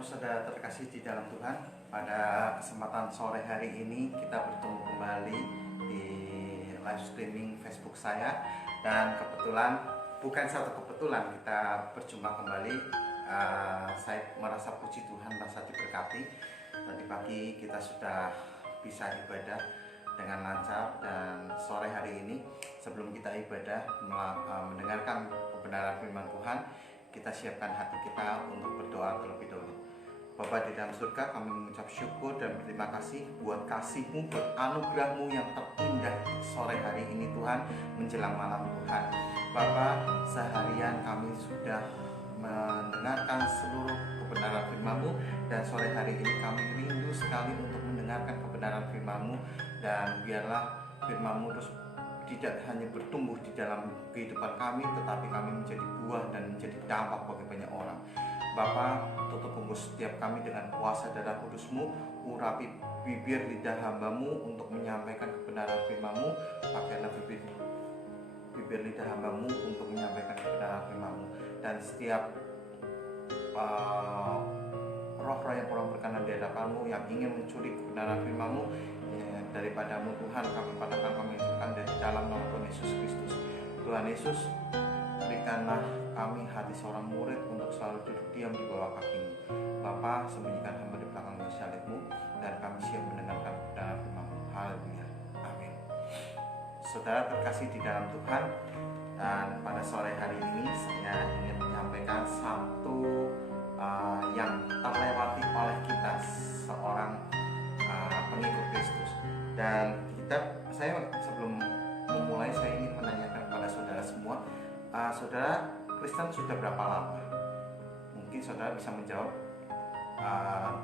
Shalom saudara terkasih di dalam Tuhan. Pada kesempatan sore hari ini kita bertemu kembali di live streaming Facebook saya. Dan kebetulan, bukan satu kebetulan kita berjumpa kembali. Saya merasa puji Tuhan, merasa diberkati. Tadi pagi kita sudah bisa ibadah dengan lancar, dan sore hari ini sebelum kita ibadah mendengarkan kebenaran firman Tuhan, kita siapkan hati kita untuk berdoa terlebih dahulu. Bapa di dalam surga, kami mengucap syukur dan berterima kasih buat kasih-Mu, buat anugerah-Mu yang terindah sore hari ini Tuhan, menjelang malam Tuhan. Bapa, seharian kami sudah mendengarkan seluruh kebenaran firman-Mu, dan sore hari ini kami rindu sekali untuk mendengarkan kebenaran firman-Mu, dan biarlah firman-Mu terus tidak hanya bertumbuh di dalam kehidupan kami, tetapi kami menjadi buah dan menjadi dampak bagi banyak orang. Bapa, tutup bungkus setiap kami dengan kuasa darah kudus-Mu, urapi bibir lidah hamba-Mu untuk menyampaikan kebenaran firman-Mu, pakailah bibir lidah hamba-Mu untuk menyampaikan kebenaran firman-Mu, dan setiap roh-roh yang kurang berkenan di hadapan-Mu yang ingin mencuri kebenaran firman-Mu daripada-Mu Tuhan, kami patahkan, kami hancurkan dari dalam nama Tuhan Yesus Kristus. Tuhan Yesus, berikanlah kami hati seorang murid untuk selalu duduk diam di bawah kaki-Mu. Bapa, sembunyikan hamba di belakang salib-Mu, dan kami siap mendengarkan kebenaran firman-Mu. Haleluya, amin. Saudara terkasih di dalam Tuhan, dan pada sore hari ini saya ingin menyampaikan satu yang terlewati oleh kita seorang pengikut Kristus. Dan saya sebelum memulai, saya ingin menanyakan kepada saudara semua, saudara Kristen sudah berapa lama? Mungkin saudara bisa menjawab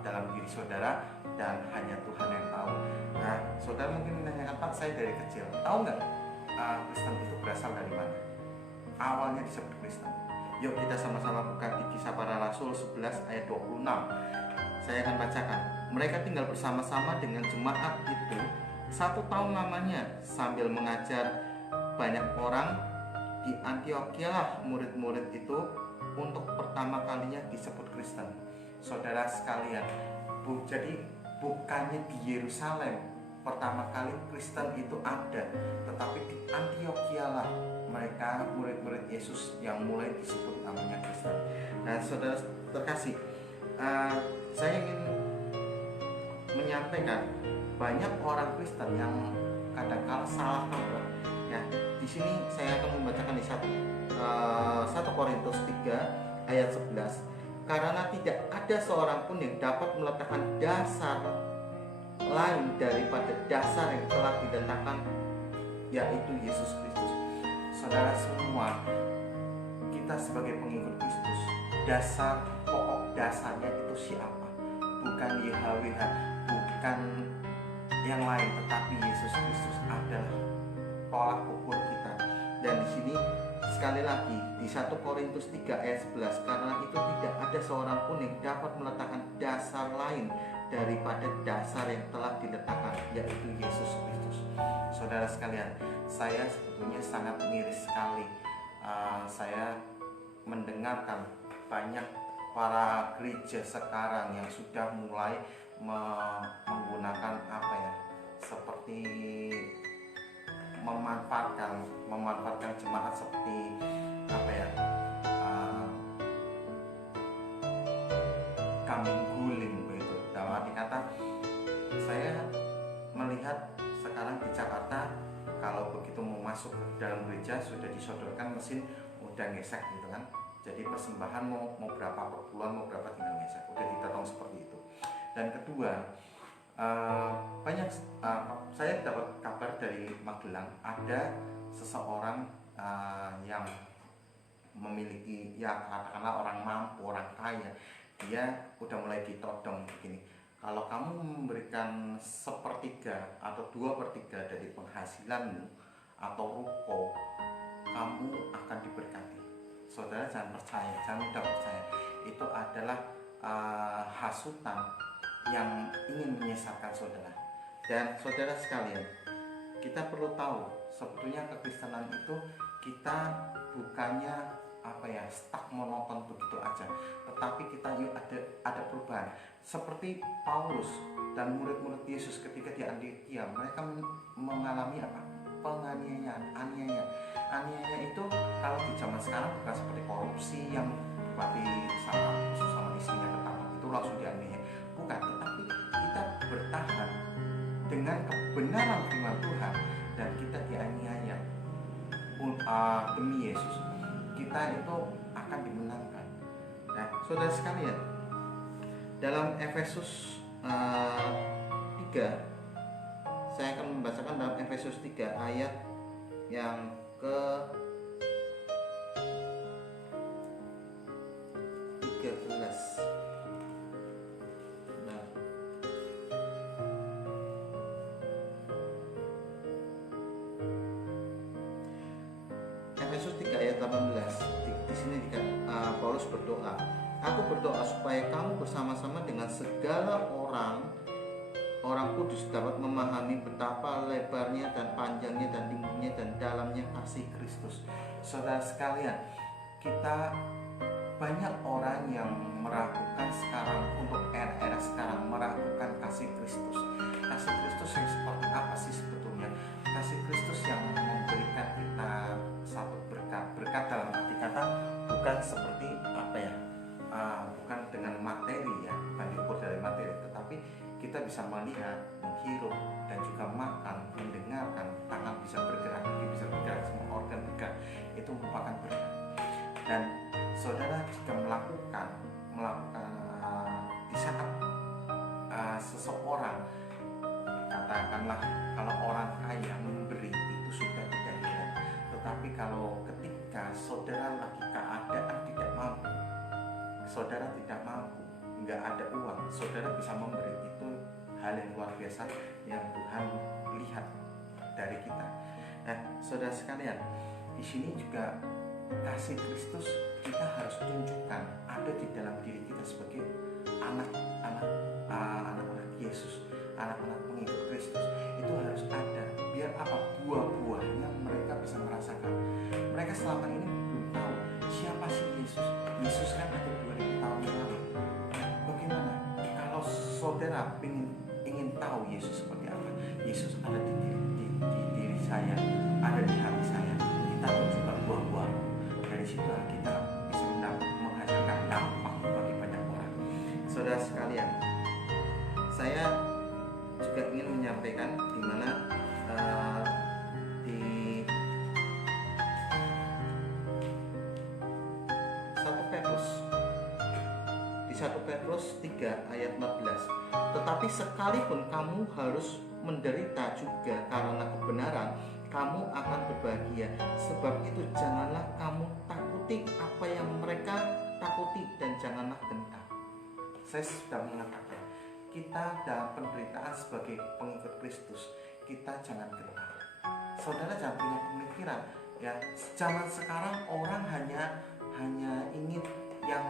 dalam diri saudara, dan hanya Tuhan yang tahu. Nah, saudara mungkin menanyakan, Pak, saya dari kecil, tahu nggak Kristen itu berasal dari mana? Awalnya disebut Kristen. Yuk kita sama-sama buka di Kisah Para Rasul 11 ayat 26. Saya akan bacakan. Mereka tinggal bersama-sama dengan jemaat itu 1 tahun lamanya, sambil mengajar banyak orang. Di Antiokhia lah murid-murid itu untuk pertama kalinya disebut Kristen. Saudara sekalian, jadi bukannya di Yerusalem pertama kali Kristen itu ada, tetapi di Antiokhia lah mereka murid-murid Yesus yang mulai disebut namanya Kristen. Nah, saudara terkasih, saya ingin menyampaikan banyak orang Kristen yang kadang-kala salah kaprah. Ya, di sini saya akan membacakan di 1 Korintus 3 ayat 11. Karena tidak ada seorang pun yang dapat meletakkan dasar lain daripada dasar yang telah diletakkan, yaitu Yesus Kristus. Saudara semua, kita sebagai pengikut Kristus, dasar pokok dasarnya itu siapa? Bukan YHWH, bukan yang lain, tetapi Yesus Kristus adalah tolak ukur kita. Dan di sini sekali lagi di 1 Korintus 3 ayat 11, karena itu tidak ada seorang pun yang dapat meletakkan dasar lain daripada dasar yang telah diletakkan, yaitu Yesus Kristus. Saudara sekalian, saya sebetulnya sangat miris sekali. Saya mendengarkan banyak para gereja sekarang yang sudah mulai menggunakan seperti memanfaatkan jemaat seperti kambing guling begitu. Dalam arti kata, saya melihat sekarang di Jakarta, kalau begitu mau masuk ke dalam gereja sudah disodorkan mesin, udah ngesek gitu kan. Jadi persembahan mau berapa per bulan, mau berapa tinggal ngesek, udah ditotong seperti itu. Dan kedua, saya dapat kabar dari Magelang, ada seseorang yang memiliki, ya katakanlah orang mampu, orang kaya. Dia udah mulai ditodong begini, kalau kamu memberikan 1/3 atau 2/3 dari penghasilanmu atau ruko, kamu akan diberkati. Saudara jangan percaya, jangan mudah percaya. Itu adalah hasutan yang ingin menyesatkan saudara. Dan saudara sekalian, kita perlu tahu sebetulnya kekristenan itu kita bukannya stuck monoton begitu aja, tetapi kita yuk ada perubahan. Seperti Paulus dan murid-murid Yesus ketika di Antioquia, mereka mengalami apa? Penganiayaan, aniaya itu kalau di zaman sekarang bukan seperti korupsi yang berarti sama istrinya ketahuan itu langsung dianiaya, bukan, tetapi kita bertahan dengan kebenaran firman Tuhan dan kita dianiaya demi Yesus, kita itu akan dimenangkan. Nah, saudara sekalian, dalam Efesus 3, saya akan membacakan dalam Efesus 3 ayat yang ke 13. Nah, Efesus 3 ayat 18. Di sini Paulus berdoa, "Aku berdoa supaya kamu bersama-sama dengan segala orang kudus dapat memahami betapa lebarnya dan panjangnya dan tingginya dan dalamnya kasih Kristus." Saudara sekalian, kita banyak orang yang meragukan sekarang, untuk era sekarang meragukan kasih Kristus. Kasih Kristus yang seperti apa sih sebetulnya? Kasih Kristus yang memberikan kita satu berkat dalam arti kata bukan seperti bukan dengan materi ya, bukan diukur dari materi, tetapi kita bisa melihat, menghirup, dan juga makan, mendengarkan, tangan bisa bergerak, kaki bisa bergerak, semua organ bergerak, itu merupakan berkat. Dan saudara jika melakukan di saat seseorang, katakanlah kalau orang kaya memberi itu sudah tidak heran, tetapi kalau ketika saudara lagi keadaan tidak mampu, saudara tidak mampu, nggak ada uang, saudara bisa memberi, itu hal yang luar biasa yang Tuhan lihat dari kita. Nah, saudara sekalian, di sini juga kasih Kristus kita harus tunjukkan ada di dalam diri kita sebagai anak-anak Yesus, anak-anak pengikut Kristus. Itu harus ada, biar apa? Buah-buahnya mereka bisa merasakan. Mereka selama ini belum tahu siapa sih Yesus. Yesus kan ada 2000 tahun yang lalu. Bagaimana kalau saudara ingin tahu Yesus seperti apa? Yesus ada di diri saya, ada di hati saya. Kita tunjukkan buah-buah. Dari situ kita bisa menghasilkan dampak bagi banyak orang. Saudara sekalian, saya juga ingin menyampaikan di mana di 1 Petrus 3 ayat 14. "Tetapi sekalipun kamu harus menderita juga karena kebenaran, kamu akan berbahagia. Sebab itu janganlah kamu takuti apa yang mereka takuti dan janganlah gentar." Saya sudah mengatakan, kita dalam penderitaan sebagai pengikut Kristus, kita jangan gentar. Saudara jangan punya pemikiran ya, zaman sekarang orang hanya ingin yang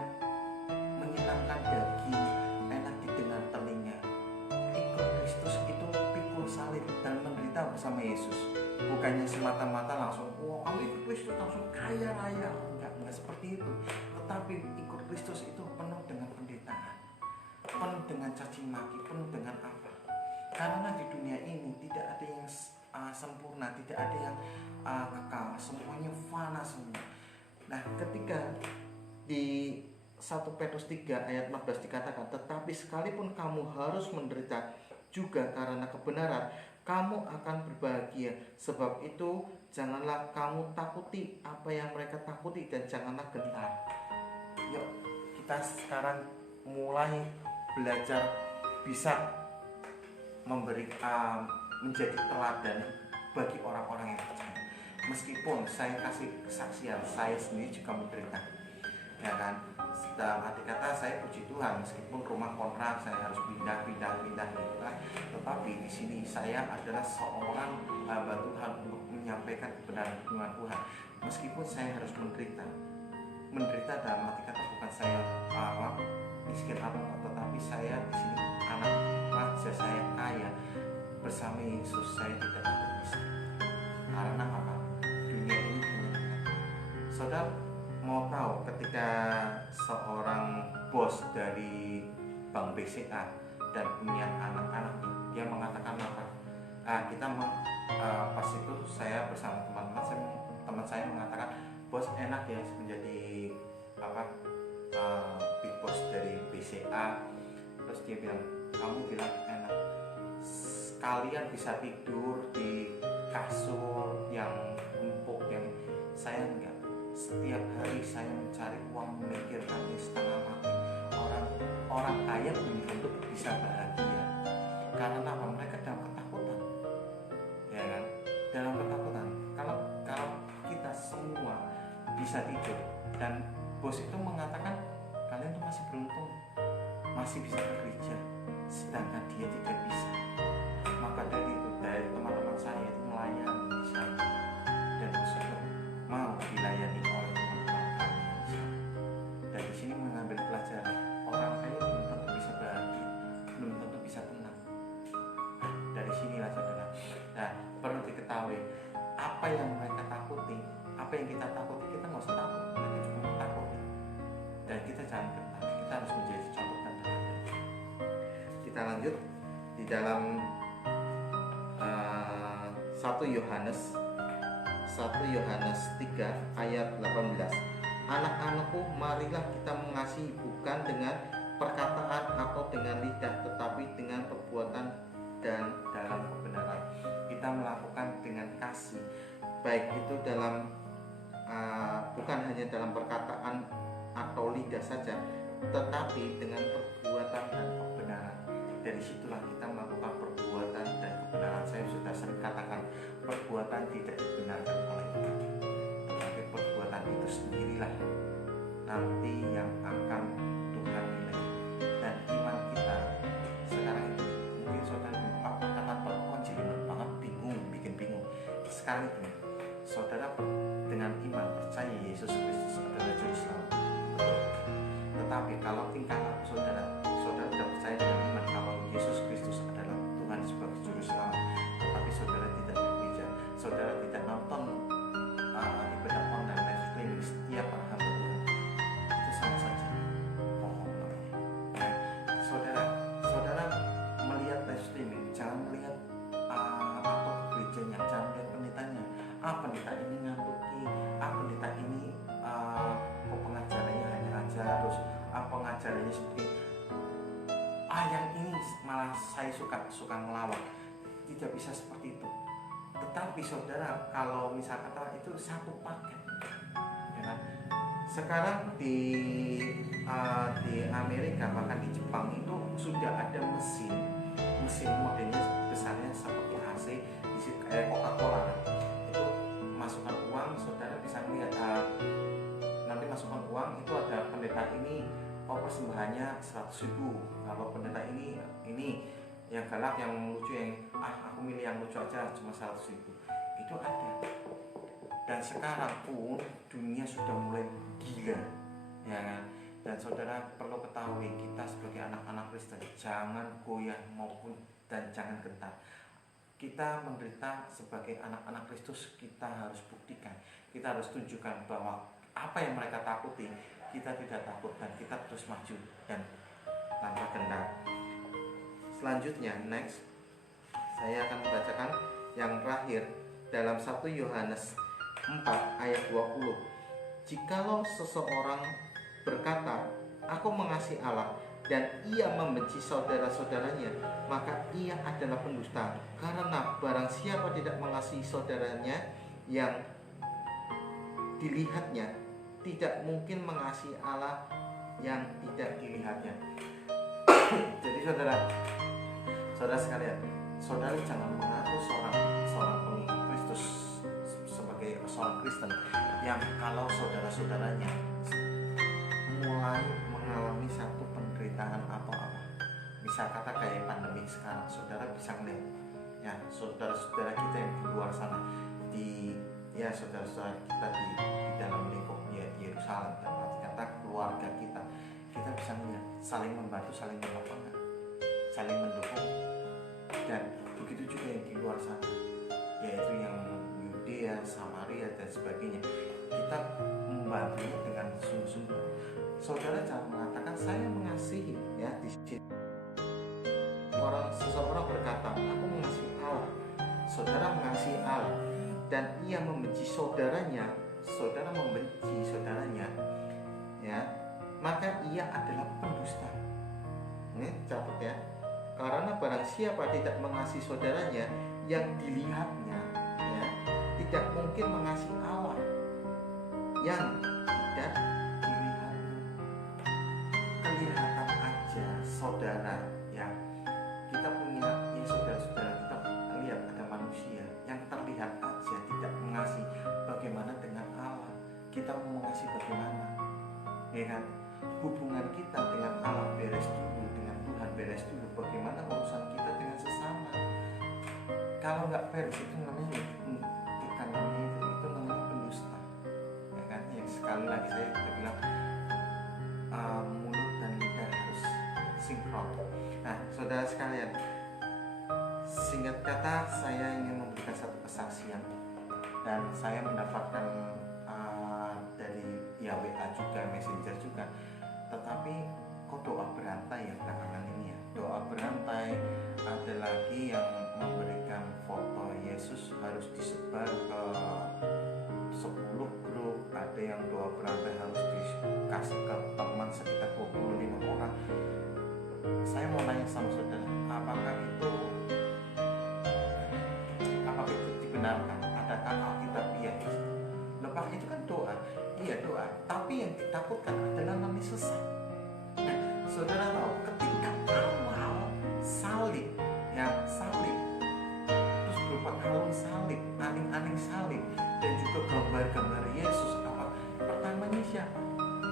menyenangkan daging, enak didengar telinga. Ikut Kristus itu pikul salib dan menderita bersama Yesus. Bukannya semata-mata langsung, kamu ikut Kristus langsung kaya raya. Enggak seperti itu. Tetapi ikut Kristus itu penuh dengan penderitaan, penuh dengan caci maki, penuh dengan apa? Karena di dunia ini tidak ada yang sempurna, tidak ada yang kekal, semuanya fana semua. Nah, ketika di 1 Petrus 3 ayat 14 dikatakan, "Tetapi sekalipun kamu harus menderita juga karena kebenaran, kamu akan berbahagia. Sebab itu janganlah kamu takuti apa yang mereka takuti dan janganlah gentar." Yuk, kita sekarang mulai belajar bisa menjadi teladan bagi orang-orang yang percaya. Meskipun saya kasih kesaksian, saya sendiri juga menderita, ya kan? Dalam arti kata saya puji Tuhan, meskipun rumah kontrak saya harus pindah gitu kan. Tetapi di sini saya adalah seorang hamba Tuhan untuk menyampaikan kebenaran firman Tuhan. Meskipun saya harus menderita dalam arti kata bukan saya miskin apa, tetapi saya di sini anak raja, saya kaya. Bersama Yesus saya tidak akan miskin. Karena apa? Dunia ini menyenangkan. Saudara mau tahu ketika seorang bos dari bank BCA dan punya anak-anaknya, dia mengatakan apa? Pas itu saya bersama teman saya mengatakan, bos enak ya menjadi big boss dari BCA. Terus dia bilang, kamu bilang enak, kalian bisa tidur di kasur yang empuk, yang saya enggak. Setiap hari saya mencari uang, memikirkan setengah mati. Orang kaya belum tentu bisa bahagia. Karena apa? Mereka dalam ketakutan, ya kan? Dalam ketakutan. Kalau kita semua bisa tidur dan bos itu mengatakan kalian tuh masih beruntung, masih bisa bekerja, sedangkan dia tidak bisa. Maka dari teman-teman saya itu melayani saya, dan saya mau dilayani oleh teman-teman kami. Dari sini mengambil pelajaran, orang kaya belum tentu bisa bahagia, belum tentu bisa tenang. Dari sinilah saudara. Nah, perlu diketahui apa yang mereka takuti, apa yang kita takuti, kita nggak usah takut, mereka juga takut. Dan kita jangan gentar, kita harus menjadi contoh dan teladan. Kita lanjut di dalam 1 Yohanes 3 ayat 18. Anak-anakku, marilah kita mengasihi bukan dengan perkataan atau dengan lidah, tetapi dengan perbuatan dan dalam kebenaran. Kita melakukan dengan kasih, baik itu dalam bukan hanya dalam perkataan atau lidah saja, tetapi dengan perbuatan dan kebenaran. Dari situlah kita melakukan perbuatan dan kebenaran. Saya sudah sering katakan, perbuatan tidak dibenarkan oleh Tuhan, tetapi perbuatan itu sendirilah nanti yang akan Tuhan nilai. Dan iman kita sekarang ini, mungkin saudara perkataan perempuan jadi banget bikin bingung. Sekarang ini saudara dengan iman percaya Yesus Kristus adalah juru selamat, tetapi kalau tingkah laku saudara sudah percaya dengan iman kalau Yesus Kristus adalah Tuhan sebagai juru selamat, tetapi saudara tidak bekerja, saudara tidak nonton ibadah online live streaming setiap hamba Tuhan, itu sama saja bohong namanya. Nah, saudara melihat live streaming, jangan melihat apa gerejanya, jangan melihat pendetanya. Pendeta ini ngantuki, pendeta ini pengajarannya hanya ajar, terus pengajarannya seperti yang ini malah saya suka ngelawak. Tidak bisa seperti itu. Tetapi saudara, kalau misal kata itu satu paket, ya kan? Sekarang di Amerika, bahkan di Jepang itu sudah ada mesin modelnya besarnya seperti AC, isi kayak Coca-Cola. Itu masukkan uang, saudara bisa melihat nanti masukkan uang itu ada pendeta ini, persembahannya 100.000. Kalau pendeta ini yang galak, yang lucu, yang aku milih yang lucu aja, cuma 100.000. Itu ada. Dan sekarang pun dunia sudah mulai gila, ya kan? Dan saudara perlu ketahui, kita sebagai anak-anak Kristen jangan goyah maupun dan jangan gentar. Kita menderita sebagai anak-anak Kristus, kita harus buktikan, kita harus tunjukkan bahwa apa yang mereka takuti, kita tidak takut dan kita terus maju dan tanpa gentar. Selanjutnya, next, saya akan membacakan yang terakhir dalam 1 Yohanes 4 ayat 20. Jikalau seseorang berkata, aku mengasihi Allah, dan ia membenci saudara-saudaranya, maka ia adalah pendusta. Karena barang siapa tidak mengasihi saudaranya yang dilihatnya, tidak mungkin mengasihi Allah yang tidak dilihatnya. Jadi saudara sekalian, saudara jangan mengaku seorang pengikut Kristus sebagai seorang Kristen yang kalau saudara-saudaranya mulai mengalami satu penderitaan atau apa, bisa kata kayak pandemi sekarang, saudara bisa melihat ya saudara-saudara kita yang di luar sana, saudara-saudara kita di dalam lingkup Yerusalem, dan arti kata keluarga kita bisa melihat saling membantu, saling menolong, saling mendukung. Dan begitu juga yang di luar sana, yaitu yang Yudea, Samaria dan sebagainya. Kita membantunya dengan sungguh-sungguh. Saudara jangan mengatakan saya mengasihi, ya. Di sini seseorang berkata, aku mengasihi Allah. Saudara mengasihi Allah dan ia membenci saudaranya, saudara membenci saudaranya, ya, maka ia adalah pendusta. Ini catat ya. Karena barang siapa tidak mengasihi saudaranya yang dilihatnya, ya, tidak mungkin mengasihi Allah yang tidak dilihat. Kelihatan aja saudara, ya, kita punya, ya, saudara-saudara, kita lihat ada manusia yang terlihat aja tidak mengasihi. Bagaimana dengan Allah? Kita mau mengasihi bagaimana, ya kan? Hubungan kita dengan Allah beres dulu, dengan Tuhan beres dulu. Bagaimana urusan kita dengan sesama? Kalau nggak beres, itu namanya bukan namanya itu namanya pendusta, ya kan? Yang sekali lagi saya bilang, mulut dan lidah harus sinkron. Nah, saudara sekalian, singkat kata saya ingin memberikan satu kesaksian dan saya mendapatkan dari WA juga, Messenger juga. Tetapi kok doa berantai ya belakangan ini ya. Doa berantai, ada lagi yang memberikan foto Yesus harus disebar ke 10 grup, ada yang doa berantai harus dikasih ke teman sekitar 25 orang. Saya mau nanya sama saudara, apakah itu dibenarkan? Adakah Alkitabiah di situ? Lepas itu kan doa, iya doa, tapi yang ditakutkan adalah namanya sesat. Nah, saudara tahu ketika awal salib, ya salib, terus berupa kalung salib, aning-aning salib, dan juga gambar-gambar Yesus, apa pertamanya siapa?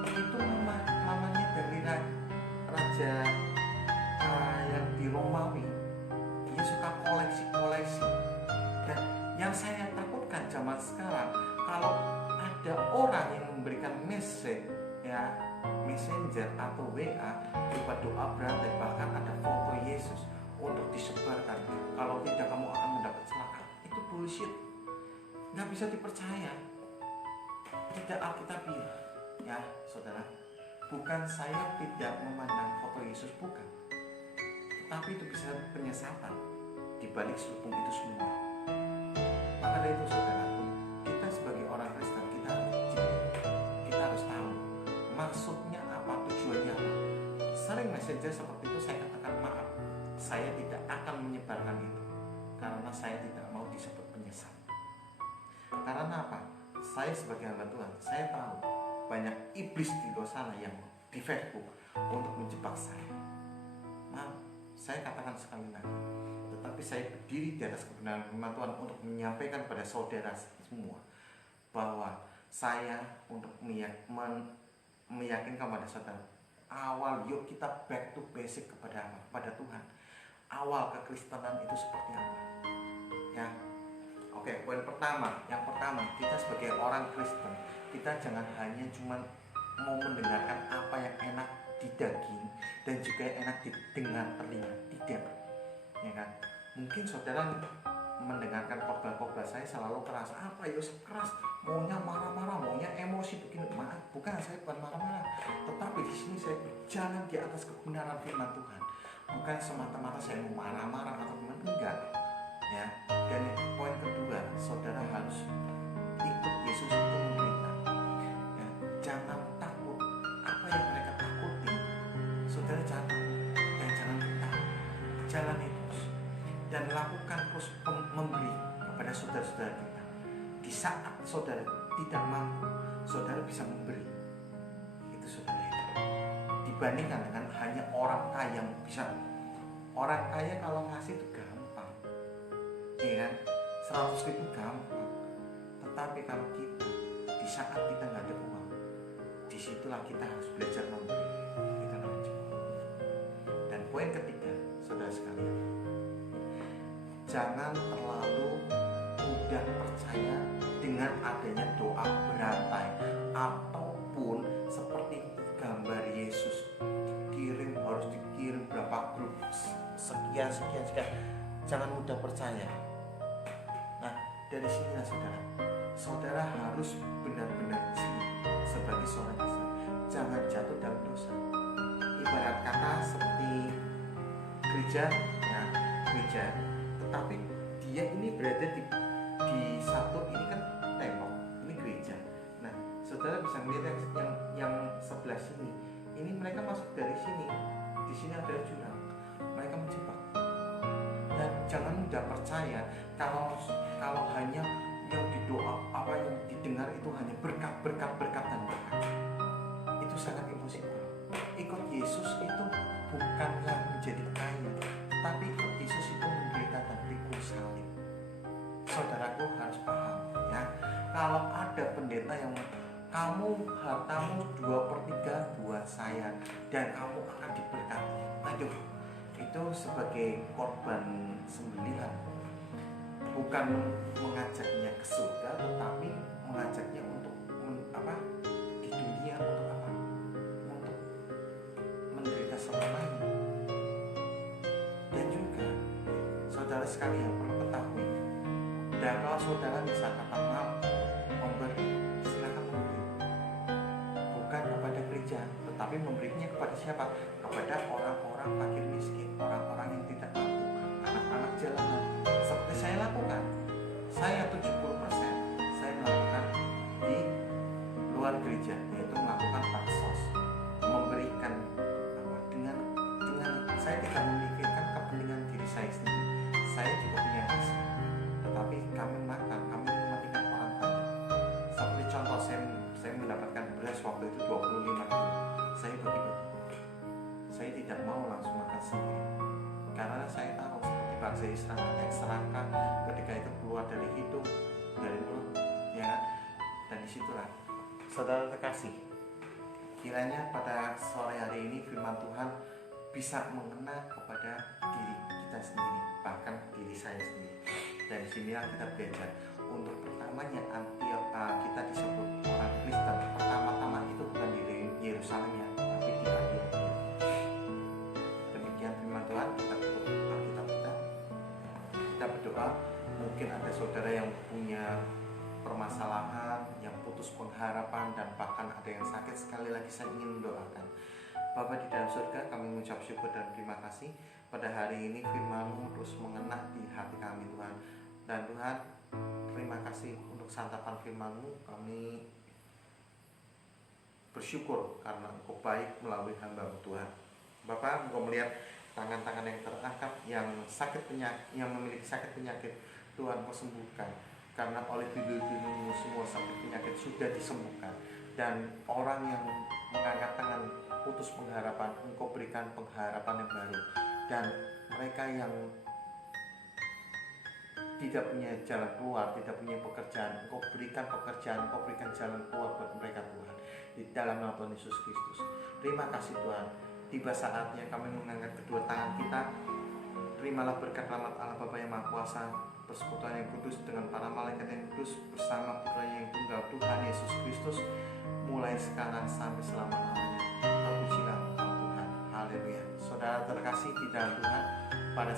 Itu namanya dari raja yang di Romawi. Dia suka koleksi-koleksi. Dan yang saya takutkan zaman sekarang, kalau ada orang yang memberikan message, ya, messenger atau WA berupa doa berantai, bahkan ada foto Yesus untuk disebarkan, kalau tidak kamu akan mendapat celaka, itu bullshit, nggak bisa dipercaya, tidak alkitabiah, ya saudara. Bukan saya tidak memandang foto Yesus, bukan, tapi itu bisa penyesatan di balik selubung itu semua. Maka dari itu saudara, kita sebagai orang Kristen, kita harus tahu maksudnya apa, tujuannya apa. Sering messenger seperti itu saya katakan, maaf, saya tidak akan menyebarkan itu karena saya tidak mau disebut penyesat. Karena apa? Saya sebagai hamba Tuhan, saya tahu banyak iblis di luar sana yang di Facebook untuk menjebak saya. Maaf, saya katakan sekali lagi, tetapi saya berdiri di atas kebenaran firman Tuhan untuk menyampaikan kepada saudara semua bahwa saya untuk meyakinkan kepada saudara, awal yuk kita back to basic kepada apa? Kepada Tuhan. Awal kekristenan itu seperti apa? Ya. Oke, poin pertama. Yang pertama, kita sebagai orang Kristen, kita jangan hanya cuma mau mendengarkan apa yang enak di daging dan juga enak didengar telinga. Tidak, ya kan? Mungkin saudara mendengarkan khotbah-khotbah saya selalu keras. Apa ya keras? Maunya marah-marah, maunya emosi begini. Maaf, bukan, saya bukan marah-marah. Tetapi di sini saya berjalan di atas kebenaran firman Tuhan. Bukan semata-mata saya mau marah-marah atau gimana, enggak. Ya. Dan poin kedua, saudara harus ikut Yesus untuk menderita. Ya. Jangan takut apa yang mereka takuti. Saudara jangan takut dan jangan takut. Jalani terus dan lakukan terus memberi kepada saudara-saudara kita. Di saat saudara tidak mampu, saudara bisa memberi. Itu saudara itu. Dibandingkan dengan hanya orang kaya yang bisa. Orang kaya kalau ngasih itu gampang, ya kan? 100.000 gampang. Tetapi kalau kita di saat kita nggak ada uang, disitulah kita harus belajar memberi. Kita namanya. Dan poin ketiga, saudara sekalian, jangan terlalu mudah percaya dengan adanya doa berantai ataupun seperti gambar Yesus harus dikirim berapa grup sekian. Jangan mudah percaya. Nah, dari sinilah saudara, saudara harus benar-benar sebagai seorang Kristen jangan jatuh dalam dosa. Ibarat kata seperti gereja, ya gereja, tetapi dia ini berada di satu, ini kan tembok, ini gereja. Nah, saudara bisa melihat yang sebelah sini, ini mereka masuk dari sini, di sini ada jurang, mereka menjebak. Dan jangan mudah percaya kalau hanya yang didoa, apa yang didengar itu hanya berkat dan berkat. Itu sangat impossible. Ikut Yesus itu bukanlah menjadi kaya, tapi ikut Yesus itu menderita dan pikul salib. Saudaraku harus paham, ya. Kalau ada pendeta yang kamu hartamu 2/3 buat saya dan kamu akan diberkati, aduh, itu sebagai korban sembelihan, bukan mengajaknya ke surga, tetapi mengajaknya untuk di dunia, untuk apa? Untuk menderita selamanya. Dan juga saudara sekalian perlu ketahui, dan kalau saudara bisa kata maaf memberi, silakan memberi, bukan kepada gereja, tetapi memberinya kepada siapa? Kepada orang-orang fakir miskin, orang-orang yang tidak mampu, anak-anak jalanan. Seperti saya lakukan, saya 70% saya melakukan di luar gereja, yaitu melakukan baksos, memberikan dengan saya tidak memikirkan kepentingan diri saya sendiri. Saya juga punya hasil, tetapi kami mementingkan orang banyak. Seperti contoh, saya mendapatkan beras waktu itu 25 kilo, saya bagi-bagi. Saya tidak mau langsung makan sendiri, karena saya tahu seperti bangsa Israel yang serangka ketika itu keluar dari hidung, dari mulut, ya. Dan disitulah saudara terkasih, kiranya pada sore hari ini firman Tuhan bisa mengena kepada diri kita sendiri, bahkan diri saya sendiri. Dan disinilah kita belajar untuk pertamanya kita disebut orang Kristen. Pertama-tama itu bukan di Yerusalem, ya, tapi di Antioquia. Demikian firman Tuhan. Kita tutup Alkitab kita berdoa. Mungkin ada saudara yang punya permasalahan, yang putus pengharapan, dan bahkan ada yang sakit. Sekali lagi saya ingin mendoakan, Bapa di dalam surga, kami mengucap syukur dan terima kasih pada hari ini firman-Mu terus mengena di hati kami, Tuhan. Dan Tuhan, terima kasih untuk santapan firman-Mu. Kami bersyukur karena Engkau baik melalui hamba-Mu, Tuhan. Bapak, Engkau melihat tangan-tangan yang terangkat, yang memiliki sakit penyakit, Tuhan Engkau sembuhkan. Karena oleh bibir-bibir-Mu semua sakit penyakit sudah disembuhkan. Dan orang yang mengangkat tangan putus pengharapan, Engkau berikan pengharapan yang baru. Dan mereka yang tidak punya jalan keluar, tidak punya pekerjaan, Engkau berikan pekerjaan, Engkau berikan jalan keluar buat mereka, Tuhan, di dalam nama Tuhan Yesus Kristus. Terima kasih Tuhan. Tiba saatnya kami mengangkat kedua tangan kita. Terimalah berkat rahmat Allah Bapa yang Maha Kuasa, persekutuan yang kudus dengan para malaikat yang kudus, bersama Putranya yang tunggal, Tuhan Yesus Kristus, mulai sekarang sampai selama-lamanya. Terpujilah Engkau Tuhan. Haleluya. Saudara terkasih di dalam Tuhan, pada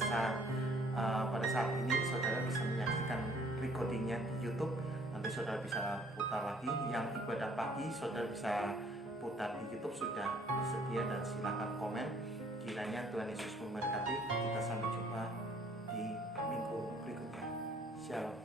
saat ini saudara bisa menyaksikan recordingnya di YouTube. Nanti saudara bisa putar lagi. Yang ibadah pagi saudara bisa putar di YouTube, sudah bersedia, dan silakan komen. Kiranya Tuhan Yesus memberkati. Kita sampai jumpa di minggu berikutnya. Shalom.